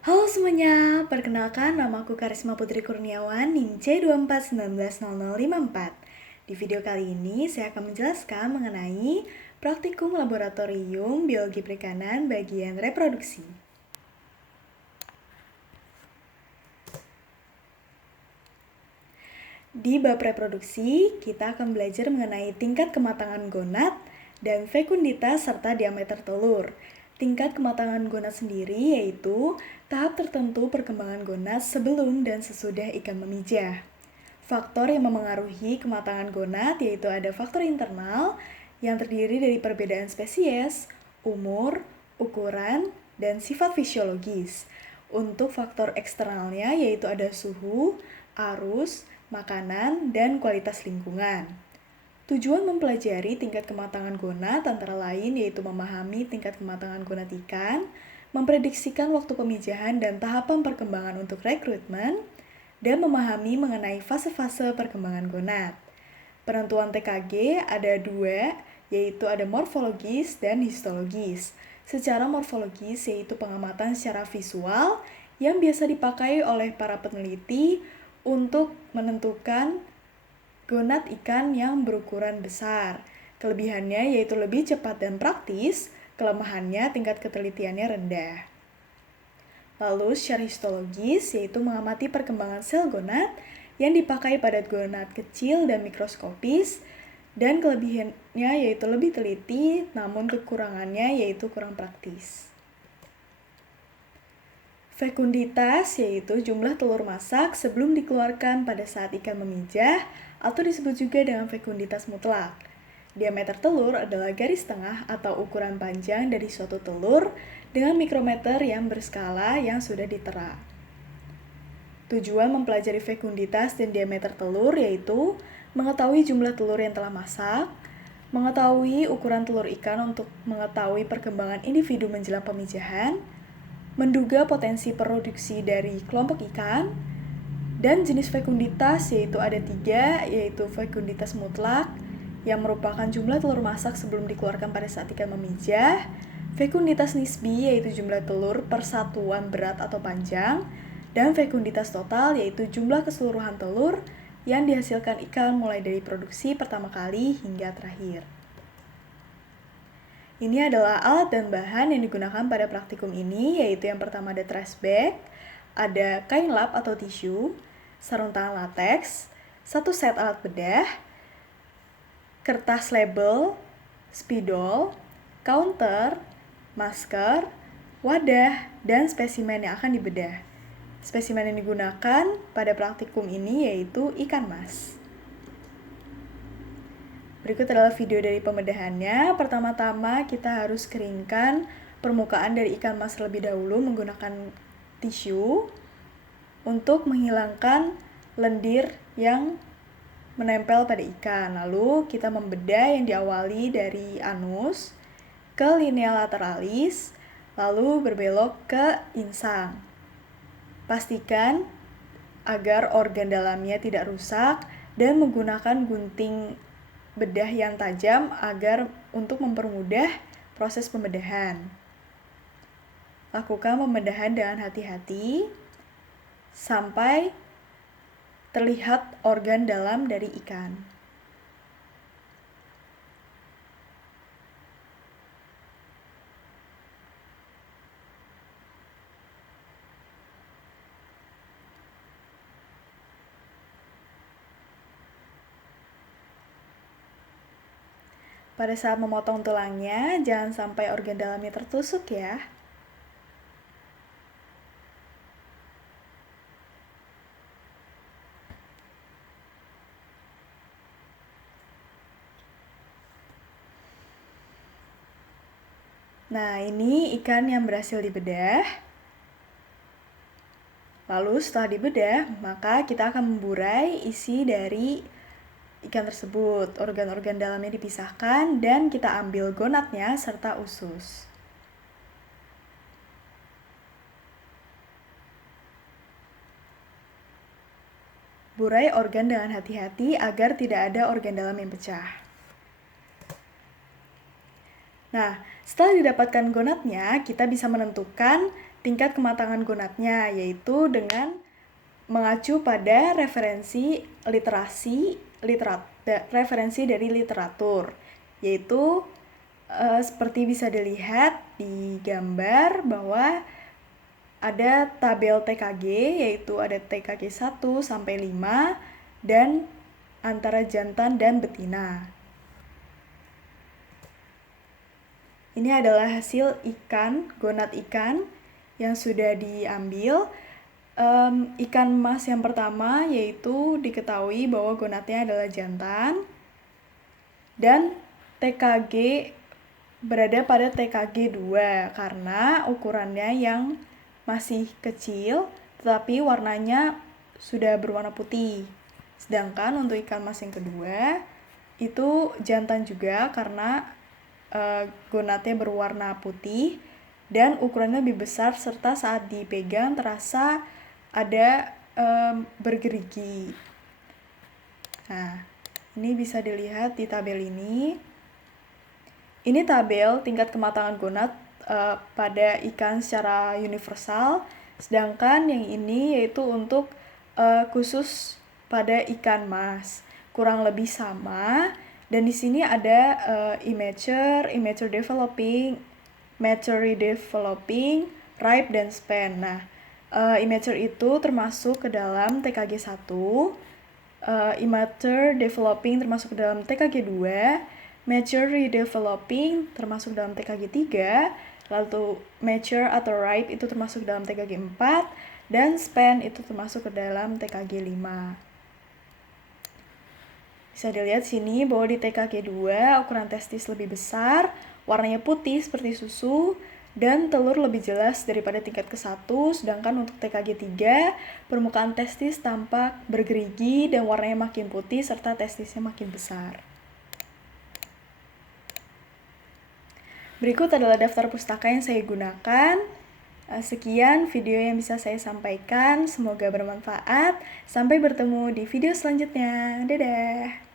Halo semuanya, perkenalkan namaku Karisma Putri Kurniawan, NIM C24190054. Di video kali ini saya akan menjelaskan mengenai praktikum laboratorium biologi perikanan bagian reproduksi. Di bab reproduksi, kita akan belajar mengenai tingkat kematangan gonad dan fekunditas serta diameter telur. Tingkat kematangan gonad sendiri yaitu tahap tertentu perkembangan gonad sebelum dan sesudah ikan memijah. Faktor yang memengaruhi kematangan gonad yaitu ada faktor internal yang terdiri dari perbedaan spesies, umur, ukuran, dan sifat fisiologis. Untuk faktor eksternalnya yaitu ada suhu, arus, makanan, dan kualitas lingkungan. Tujuan mempelajari tingkat kematangan gonad antara lain yaitu memahami tingkat kematangan gonad ikan, memprediksikan waktu pemijahan dan tahapan perkembangan untuk rekrutmen, dan memahami mengenai fase-fase perkembangan gonad. Penentuan TKG ada dua, yaitu ada morfologis dan histologis. Secara morfologis yaitu pengamatan secara visual yang biasa dipakai oleh para peneliti untuk menentukan gonad ikan yang berukuran besar. Kelebihannya yaitu lebih cepat dan praktis, kelemahannya tingkat ketelitiannya rendah. Lalu secara histologis yaitu mengamati perkembangan sel gonad yang dipakai pada gonad kecil dan mikroskopis, dan kelebihannya yaitu lebih teliti, namun kekurangannya yaitu kurang praktis. Fekunditas yaitu jumlah telur masak sebelum dikeluarkan pada saat ikan memijah atau disebut juga dengan fekunditas mutlak. Diameter telur adalah garis tengah atau ukuran panjang dari suatu telur dengan mikrometer yang berskala yang sudah ditera. Tujuan mempelajari fekunditas dan diameter telur yaitu mengetahui jumlah telur yang telah masak, mengetahui ukuran telur ikan untuk mengetahui perkembangan individu menjelang pemijahan, menduga potensi produksi dari kelompok ikan, dan jenis fekunditas yaitu ada 3, yaitu fekunditas mutlak yang merupakan jumlah telur masak sebelum dikeluarkan pada saat ikan memijah, fekunditas nisbi yaitu jumlah telur per satuan berat atau panjang, dan fekunditas total yaitu jumlah keseluruhan telur yang dihasilkan ikan mulai dari produksi pertama kali hingga terakhir. Ini adalah alat dan bahan yang digunakan pada praktikum ini, yaitu yang pertama ada trash bag, ada kain lap atau tisu, sarung tangan latex, 1 set alat bedah, kertas label, spidol, counter, masker, wadah, dan spesimen yang akan dibedah. Spesimen yang digunakan pada praktikum ini yaitu ikan mas. Berikut adalah video dari pembedahannya. Pertama-tama kita harus keringkan permukaan dari ikan mas terlebih dahulu menggunakan tisu untuk menghilangkan lendir yang menempel pada ikan. Lalu kita membedah yang diawali dari anus ke linea lateralis, lalu berbelok ke insang. Pastikan agar organ dalamnya tidak rusak dan menggunakan gunting bedah yang tajam agar untuk mempermudah proses pembedahan. Lakukan pembedahan dengan hati-hati sampai terlihat organ dalam dari ikan. Pada saat memotong tulangnya, jangan sampai organ dalamnya tertusuk ya. Nah, ini ikan yang berhasil dibedah. Lalu setelah dibedah, maka kita akan memburai isi dari ikan tersebut. Organ-organ dalamnya dipisahkan dan kita ambil gonadnya serta usus. Burai organ dengan hati-hati agar tidak ada organ dalam yang pecah. Nah, setelah didapatkan gonadnya, kita bisa menentukan tingkat kematangan gonadnya, yaitu dengan mengacu pada referensi referensi dari literatur, yaitu seperti bisa dilihat di gambar bahwa ada tabel TKG, yaitu ada TKG 1 sampai 5 dan antara jantan dan betina. Ini adalah hasil gonad ikan yang sudah diambil. Ikan emas yang pertama yaitu diketahui bahwa gonadnya adalah jantan dan TKG berada pada TKG 2 karena ukurannya yang masih kecil tetapi warnanya sudah berwarna putih. Sedangkan untuk ikan emas yang kedua itu jantan juga karena gonadnya berwarna putih dan ukurannya lebih besar serta saat dipegang terasa ada bergerigi. Nah, ini bisa dilihat di tabel ini. Ini tabel tingkat kematangan gonad pada ikan secara universal, sedangkan yang ini yaitu untuk khusus pada ikan mas. Kurang lebih sama, dan di sini ada immature developing, mature developing, ripe, dan span. Nah, immature itu termasuk ke dalam TKG 1, immature developing termasuk ke dalam TKG 2, mature developing termasuk dalam TKG 3, lalu mature atau ripe itu termasuk dalam TKG 4, dan span itu termasuk ke dalam TKG 5. Bisa dilihat sini bahwa di TKG 2 ukuran testis lebih besar, warnanya putih seperti susu, dan telur lebih jelas daripada tingkat ke-1, sedangkan untuk TKG 3, permukaan testis tampak bergerigi dan warnanya makin putih serta testisnya makin besar. Berikut adalah daftar pustaka yang saya gunakan. Sekian video yang bisa saya sampaikan, semoga bermanfaat. Sampai bertemu di video selanjutnya. Dadah!